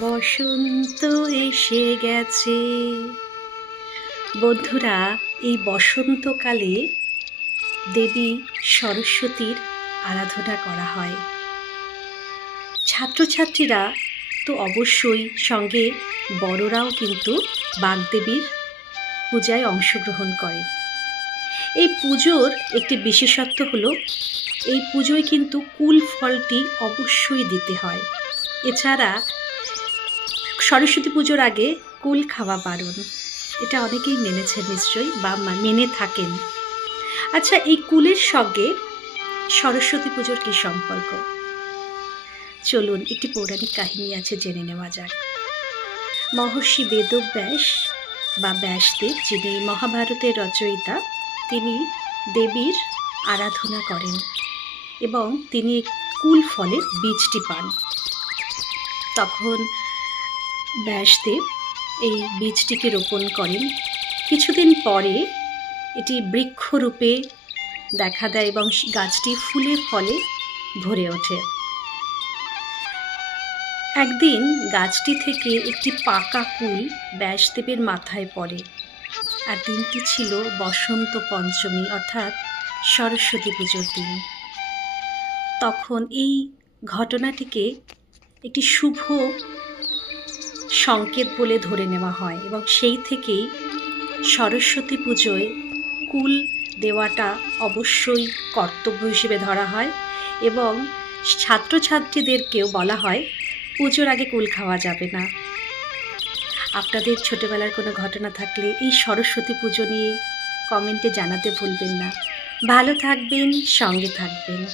বসন্ত এসে গেছে। বন্ধুরা, এই বসন্তকালে দেবী সরস্বতীর আরাধনা করা হয়। ছাত্রছাত্রীরা তো অবশ্যই, সঙ্গে বড়রাও কিন্তু বাগদেবীর পূজায় অংশগ্রহণ করে। এই পুজোর একটি বিশেষত্ব হলো, এই পুজোয় কিন্তু কুল ফলটি অবশ্যই দিতে হয়। এছাড়া সরস্বতী পুজোর আগে কুল খাওয়া বারণ। এটা অনেকেই মেনেছেন নিশ্চয়ই, বা মেনে থাকেন। আচ্ছা, এই কুলের সঙ্গে সরস্বতী পুজোর কী সম্পর্ক? চলুন একটি পৌরাণিক কাহিনী আছে, জেনে নেওয়া যাক। মহর্ষি বেদব্যাস বা ব্যাসদেব, যিনি মহাভারতের রচয়িতা, তিনি দেবীর আরাধনা করেন এবং তিনি কুল ফলের বীজটি পান। তখন ব্যাসদেব এই বীজটিকে রোপণ করেন। কিছুদিন পরে এটি বৃক্ষরূপে দেখা দেয় এবং গাছটি ফুলে ফলে ভরে ওঠে। একদিন গাছটি থেকে একটি পাকা কুল ব্যাসদেবের মাথায় পড়ে, আর দিনটি ছিল বসন্ত পঞ্চমী, অর্থাৎ সরস্বতী পুজোর দিন। তখন এই ঘটনাটিকে একটি শুভ সংকেত বলে ধরে নেওয়া হয় এবং সেই থেকেই সরস্বতী পুজোয় কুল দেওয়াটা অবশ্যই কর্তব্য হিসেবে ধরা হয় এবং ছাত্রছাত্রীদেরকেও বলা হয় পুজোর আগে কুল খাওয়া যাবে না। আপনাদের ছোটবেলার কোনো ঘটনা থাকলে এই সরস্বতী পুজো নিয়ে কমেন্টে জানাতে ভুলবেন না। ভালো থাকবেন, সঙ্গে থাকবেন।